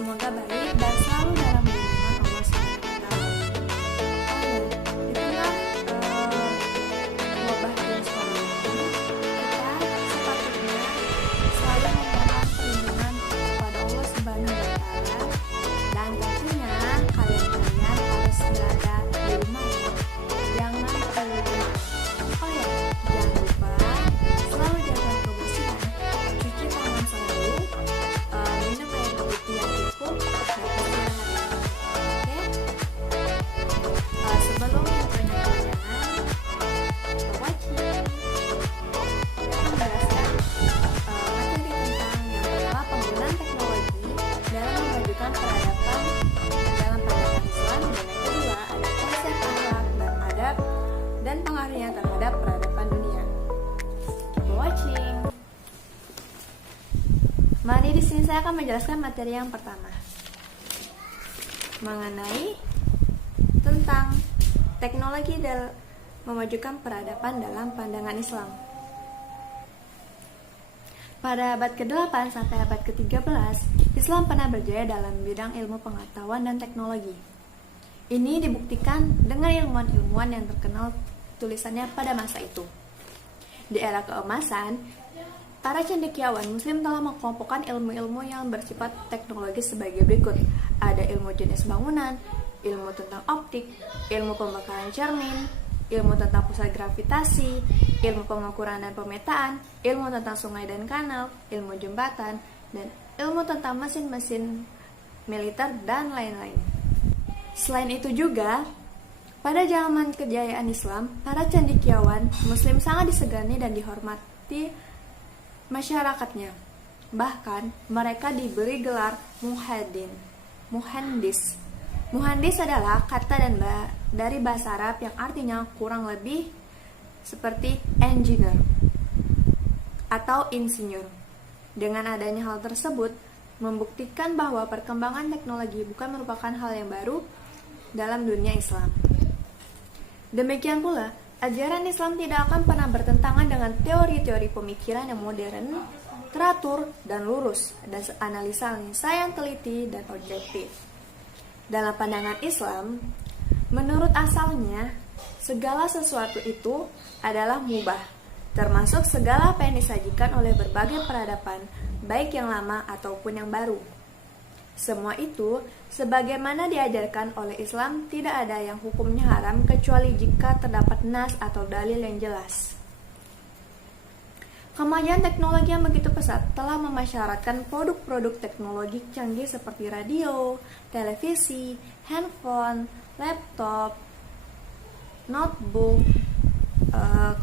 Semoga baik dan selalu dalam lindungan Allah SWT. Di tengah wabah virus corona ini, kita sepatutnya selalu memohon perlindungan kepada Allah SWT, dan tentunya kalian harus berada di rumah ya. Jangan keluar. Oh ya, jangan lupa selalu jaga kebersihan, cuci tangan selalu, minum air putih yang cukup, dan istirahat. Oke? Sebelum bertanya pertanyaan, wajib menjelaskan materi tentang yang pertama penggunaan teknologi dalam memajukan peradaban dalam pandangan Islam, dan yang kedua ada konsep akhlak dan adab dan pengaruhnya terhadap peradaban dunia. Keep watching. Mari di sini saya akan menjelaskan materi yang pertama mengenai tentang teknologi dalam memajukan peradaban dalam pandangan Islam. Pada abad ke-8 sampai abad ke-13, Islam pernah berjaya dalam bidang ilmu pengetahuan dan teknologi. Ini dibuktikan dengan ilmuwan-ilmuwan yang terkenal tulisannya pada masa itu. Di era keemasan, para cendekiawan Muslim telah mengelompokkan ilmu-ilmu yang bersifat teknologi sebagai berikut. Ada ilmu jenis bangunan, ilmu tentang optik, ilmu pembakaran cermin, ilmu tentang pusat gravitasi, ilmu pengukuran dan pemetaan, ilmu tentang sungai dan kanal, ilmu jembatan, dan ilmu tentang mesin-mesin militer, dan lain-lain. Selain itu juga, pada zaman kejayaan Islam, para cendekiawan Muslim sangat disegani dan dihormati masyarakatnya. Bahkan mereka diberi gelar muhandis. Muhandis adalah kata dari bahasa Arab yang artinya kurang lebih seperti engineer atau insinyur. Dengan adanya hal tersebut, membuktikan bahwa perkembangan teknologi bukan merupakan hal yang baru dalam dunia Islam. Demikian pula, ajaran Islam tidak akan pernah bertentangan dengan teori-teori pemikiran yang modern, teratur, dan lurus, dan analisa yang teliti dan objektif. Dalam pandangan Islam, menurut asalnya, segala sesuatu itu adalah mubah, termasuk segala apa yang disajikan oleh berbagai peradaban, baik yang lama ataupun yang baru. Semua itu, sebagaimana diajarkan oleh Islam, tidak ada yang hukumnya haram kecuali jika terdapat nas atau dalil yang jelas. Kemajuan teknologi yang begitu pesat telah memasyaratkan produk-produk teknologi canggih seperti radio, televisi, handphone, laptop, notebook,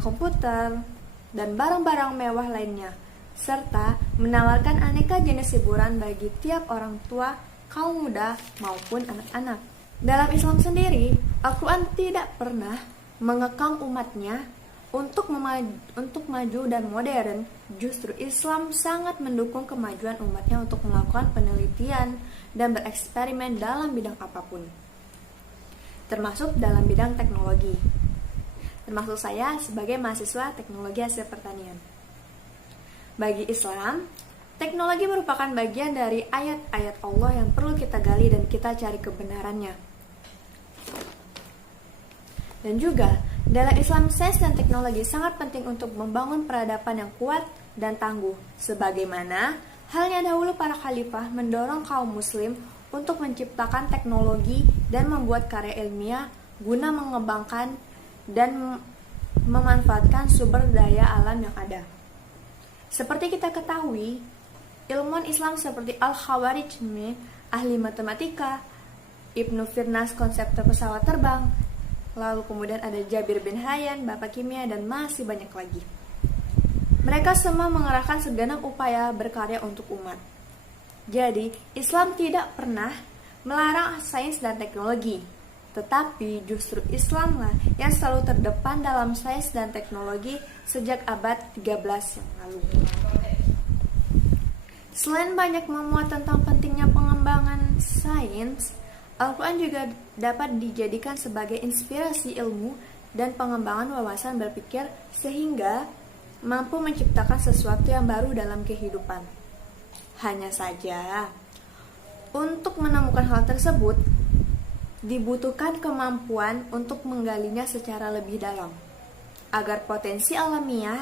komputer, dan barang-barang mewah lainnya, serta menawarkan aneka jenis hiburan bagi tiap orang tua, kaum muda, maupun anak-anak. Dalam Islam sendiri, Al-Quran tidak pernah mengekang umatnya untuk maju dan modern. Justru Islam sangat mendukung kemajuan umatnya untuk melakukan penelitian dan bereksperimen dalam bidang apapun, termasuk dalam bidang teknologi. Termasuk saya sebagai mahasiswa teknologi hasil pertanian. Bagi Islam, teknologi merupakan bagian dari ayat-ayat Allah yang perlu kita gali dan kita cari kebenarannya. Dan juga, dalam Islam, sains dan teknologi sangat penting untuk membangun peradaban yang kuat dan tangguh. Sebagaimana halnya dahulu para khalifah mendorong kaum muslim untuk menciptakan teknologi dan membuat karya ilmiah guna mengembangkan dan memanfaatkan sumber daya alam yang ada. Seperti kita ketahui, ilmuwan Islam seperti Al-Khawarizmi, ahli matematika, Ibnu Firnas, konseptor pesawat terbang, lalu kemudian ada Jabir bin Hayyan, bapak kimia, dan masih banyak lagi. Mereka semua mengerahkan segenap upaya berkarya untuk umat. Jadi, Islam tidak pernah melarang sains dan teknologi, tetapi justru Islamlah yang selalu terdepan dalam sains dan teknologi sejak abad 13 yang lalu. Selain banyak memuat tentang pentingnya pengembangan sains, Al-Quran juga dapat dijadikan sebagai inspirasi ilmu dan pengembangan wawasan berpikir sehingga mampu menciptakan sesuatu yang baru dalam kehidupan. Hanya saja, Untuk menemukan hal tersebut, dibutuhkan kemampuan untuk menggalinya secara lebih dalam, agar potensi alamiah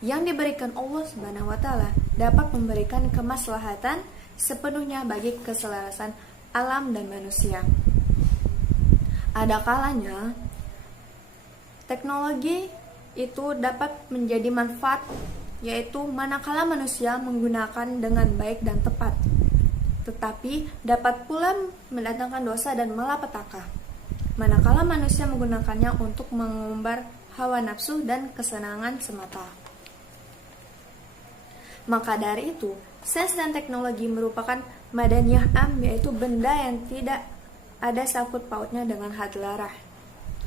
yang diberikan Allah Subhanahu wa Ta'ala dapat memberikan kemaslahatan sepenuhnya bagi keselarasan alam dan manusia. Ada kalanya teknologi itu dapat menjadi manfaat, yaitu manakala manusia menggunakan dengan baik dan tepat, tetapi dapat pula mendatangkan dosa dan malapetaka manakala manusia menggunakannya untuk mengumbar hawa nafsu dan kesenangan semata. Maka dari itu, sains dan teknologi merupakan madaniyah am, yaitu benda yang tidak ada sangkut pautnya dengan hal larah.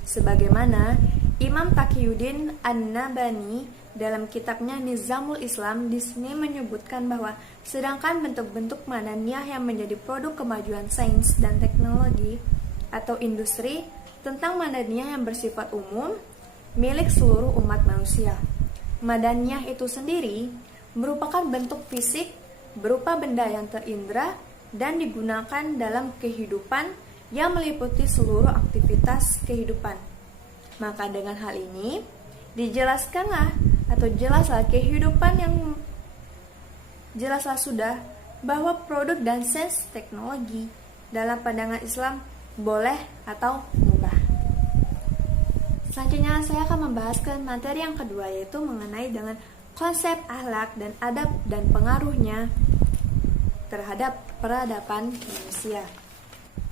Sebagaimana Imam Taqiyuddin An-Nabhani dalam kitabnya Nizamul Islam di sini menyebutkan bahwa sedangkan bentuk-bentuk madaniyah yang menjadi produk kemajuan sains dan teknologi atau industri tentang madaniyah yang bersifat umum milik seluruh umat manusia. Madaniyah itu sendiri merupakan bentuk fisik berupa benda yang terindra dan digunakan dalam kehidupan yang meliputi seluruh aktivitas kehidupan. Maka dengan hal ini dijelaskanlah atau jelaslah kehidupan yang jelaslah sudah bahwa produk dan sains teknologi dalam pandangan Islam boleh atau mubah. Selanjutnya saya akan membahas ke materi yang kedua, yaitu mengenai dengan konsep akhlak dan adab dan pengaruhnya terhadap peradaban manusia.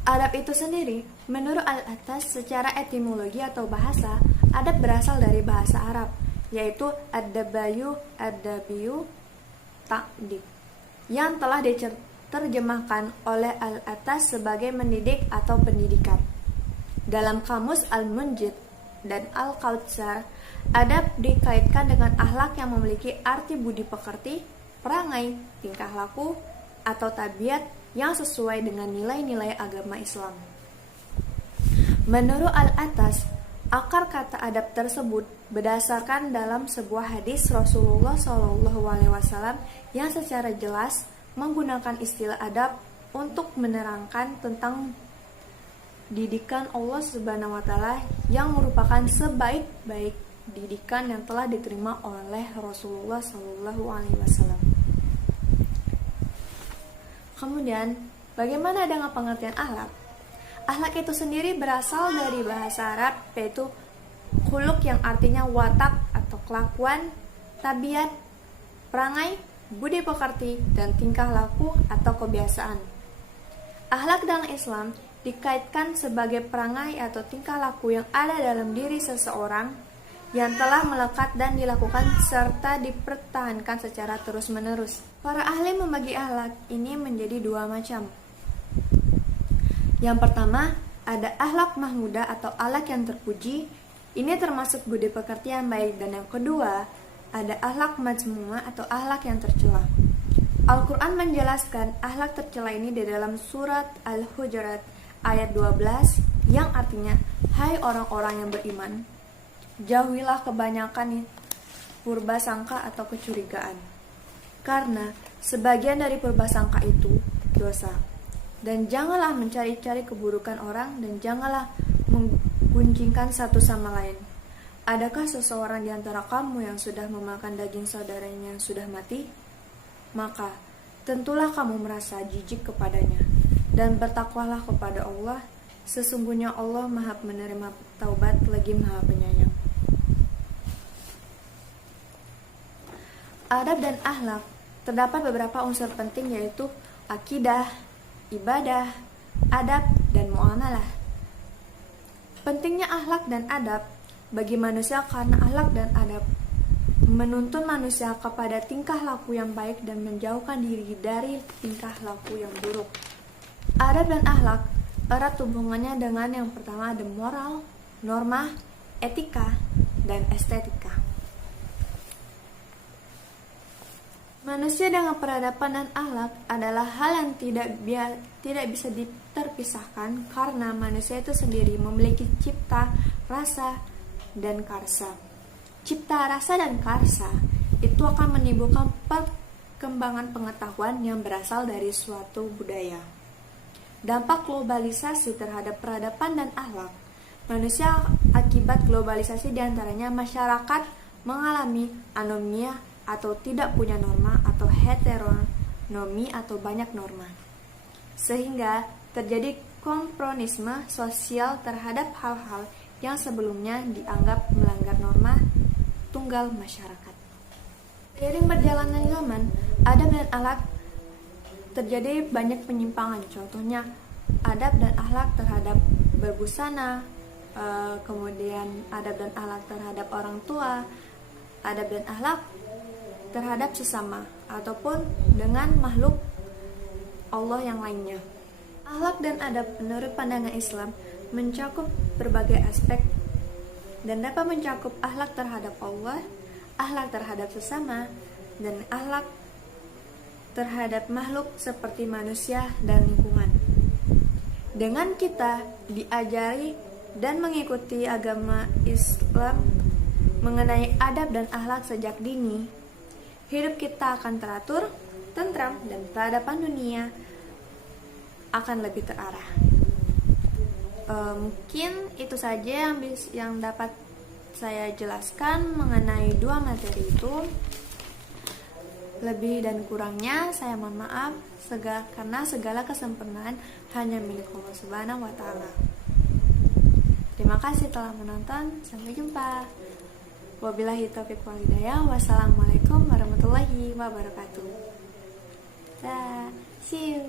Adab itu sendiri, menurut Al-Attas secara etimologi atau bahasa, adab berasal dari bahasa Arab, yaitu ad-dabayu, ad-dabiyu, ta'dib, yang telah diterjemahkan oleh Al-Attas sebagai mendidik atau pendidikan. Dalam kamus Al-Munjid dan Al-Kautsar, adab dikaitkan dengan akhlak yang memiliki arti budi pekerti, perangai, tingkah laku, atau tabiat yang sesuai dengan nilai-nilai agama Islam. Menurut Al-Attas, akar kata adab tersebut berdasarkan dalam sebuah hadis Rasulullah SAW yang secara jelas menggunakan istilah adab untuk menerangkan tentang didikan Allah Subhanahu wa Ta'ala yang merupakan sebaik-baik didikan yang telah diterima oleh Rasulullah SAW. Kemudian, bagaimana dengan pengertian akhlak? Akhlak itu sendiri berasal dari bahasa Arab, yaitu khuluq yang artinya watak atau kelakuan, tabiat, perangai, budi pekerti, dan tingkah laku atau kebiasaan. Akhlak dalam Islam dikaitkan sebagai perangai atau tingkah laku yang ada dalam diri seseorang yang telah melekat dan dilakukan serta dipertahankan secara terus-menerus. Para ahli membagi akhlak ini menjadi dua macam. Yang pertama, ada akhlak mahmudah atau akhlak yang terpuji. Ini termasuk budi pekerti yang baik. Dan yang kedua, ada akhlak mazmumah atau akhlak yang tercela. Al-Quran menjelaskan akhlak tercela ini di dalam surat Al-Hujurat ayat 12 yang artinya, hai orang-orang yang beriman, jauhilah kebanyakan purbasangka atau kecurigaan, karena sebagian dari purbasangka itu dosa. Dan janganlah mencari-cari keburukan orang, dan janganlah menggunjingkan satu sama lain. Adakah seseorang di antara kamu yang sudah memakan daging saudaranya yang sudah mati? Maka tentulah kamu merasa jijik kepadanya, dan bertakwalah kepada Allah. Sesungguhnya Allah Maha menerima taubat lagi Maha penyayang. Adab dan akhlak terdapat beberapa unsur penting, yaitu akidah, ibadah, adab, dan muamalah. Pentingnya akhlak dan adab bagi manusia karena akhlak dan adab menuntun manusia kepada tingkah laku yang baik dan menjauhkan diri dari tingkah laku yang buruk. Adab dan akhlak erat hubungannya dengan yang pertama ada moral, norma, etika, dan estetika. Manusia dengan peradaban dan akhlak adalah hal yang tidak bisa terpisahkan karena manusia itu sendiri memiliki cipta, rasa, dan karsa. Cipta, rasa, dan karsa itu akan menimbulkan perkembangan pengetahuan yang berasal dari suatu budaya. Dampak globalisasi terhadap peradaban dan akhlak manusia akibat globalisasi diantaranya masyarakat mengalami anomia atau tidak punya norma atau heteronomi atau banyak norma. Sehingga terjadi kompromisme sosial terhadap hal-hal yang sebelumnya dianggap melanggar norma tunggal masyarakat. Seiring berjalannya zaman, adab dan akhlak terjadi banyak penyimpangan. Contohnya, adab dan akhlak terhadap berbusana, kemudian adab dan akhlak terhadap orang tua, adab dan akhlak terhadap sesama, ataupun dengan makhluk Allah yang lainnya. Akhlak dan adab menurut pandangan Islam mencakup berbagai aspek dan dapat mencakup akhlak terhadap Allah, akhlak terhadap sesama, dan akhlak terhadap makhluk seperti manusia dan lingkungan. Dengan kita diajari dan mengikuti agama Islam mengenai adab dan akhlak sejak dini, hidup kita akan teratur, tentram, dan peradaban dunia akan lebih terarah. Mungkin itu saja yang dapat saya jelaskan mengenai dua materi itu. Lebih dan kurangnya saya mohon maaf karena segala kesempurnaan hanya milik Allah Subhanahu wa taala. Terima kasih telah menonton. Sampai jumpa. Wabillahi taufiq wal hidayah. Wassalamualaikum warahmatullahi wabarakatuh. See you.